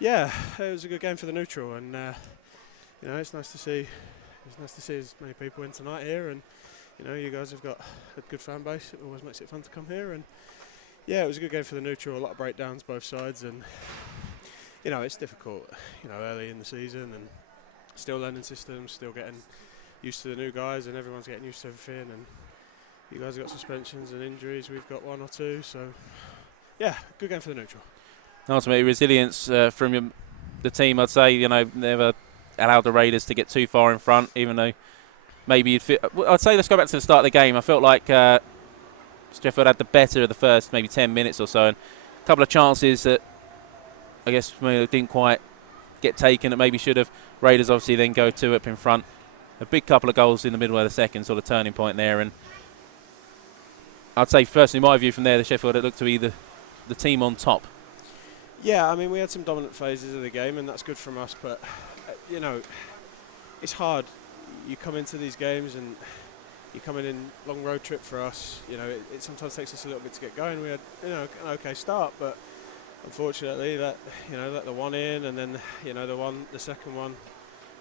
Yeah, it was a good game for the neutral, and it's nice to see. It's nice to see as many people in tonight here, and you guys have got a good fan base. It always makes it fun to come here, and yeah, it was a good game for the neutral. A lot of breakdowns both sides, and it's difficult. Early in the season, and still learning systems, still getting used to the new guys, and everyone's getting used to everything. And you guys have got suspensions and injuries. We've got one or two, so yeah, good game for the neutral. Ultimately, resilience from the team, I'd say, never allowed the Raiders to get too far in front, even though maybe you'd feel. I'd say let's go back to the start of the game. I felt like Sheffield had the better of the first maybe 10 minutes or so, and a couple of chances that I guess didn't quite get taken that maybe should have. Raiders obviously then go 2 up in front. A big couple of goals in the middle of the second, sort of turning point there, and I'd say personally, my view from there, the Sheffield, it looked to be the team on top. Yeah, I mean, we had some dominant phases of the game, and that's good from us. But it's hard. You come into these games, and you come in long road trip for us. It sometimes takes us a little bit to get going. We had an okay start, but unfortunately, let the one in, and then the second one,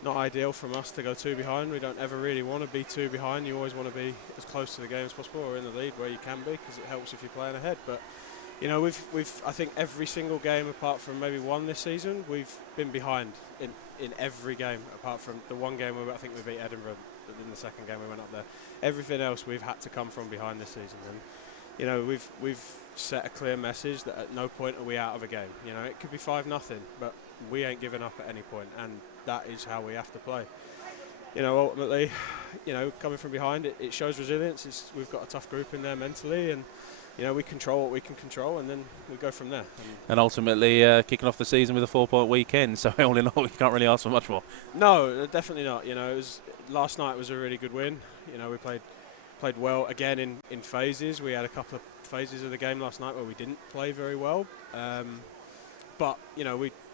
not ideal from us to go 2 behind. We don't ever really want to be 2 behind. You always want to be as close to the game as possible, or in the lead where you can be, because it helps if you're playing ahead. But we've I think every single game apart from maybe one this season, we've been behind in every game apart from the one game where I think we beat Edinburgh. But in the second game we went up there. Everything else we've had to come from behind this season, and we've set a clear message that at no point are we out of a game. It could be 5-0, but we ain't giving up at any point, and that is how we have to play. Ultimately, coming from behind, it shows resilience. We've got a tough group in there mentally, and we control what we can control, and then we go from there. And ultimately, kicking off the season with a 4-point weekend, so all in all, you can't really ask for much more. No, definitely not. Last night was a really good win. We played well again in phases. We had a couple of phases of the game last night where we didn't play very well, but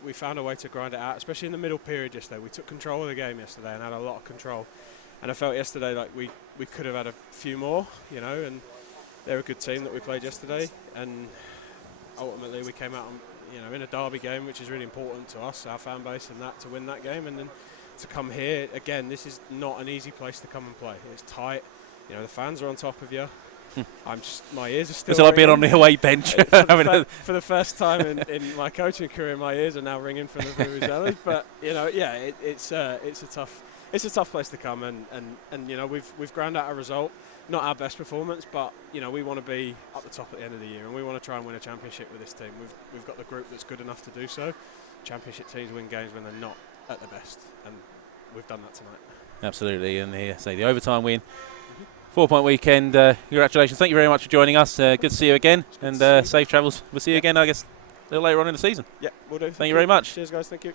we found a way to grind it out, especially in the middle period yesterday. We took control of the game yesterday and had a lot of control, and I felt yesterday like we could have had a few more, and they're a good team that we played yesterday, and ultimately we came out in a derby game, which is really important to us, our fan base, and that to win that game, and then to come here again. This is not an easy place to come and play. It's tight. The fans are on top of you. My ears are still. It's like being on the away bench. For the first time in my coaching career, my ears are now ringing from the vuvuzelas. But it's a tough place to come, and we've ground out a result. Not our best performance, but we want to be up the top at the end of the year, and we want to try and win a championship with this team. We've got the group that's good enough to do so. Championship teams win games when they're not at their best, and we've done that tonight. Absolutely, and the overtime win, 4-point weekend. Congratulations! Thank you very much for joining us. Good to see you again, and safe travels. We'll see you again, I guess, a little later on in the season. Yeah, we'll do. Thank you very much. Cheers, guys. Thank you.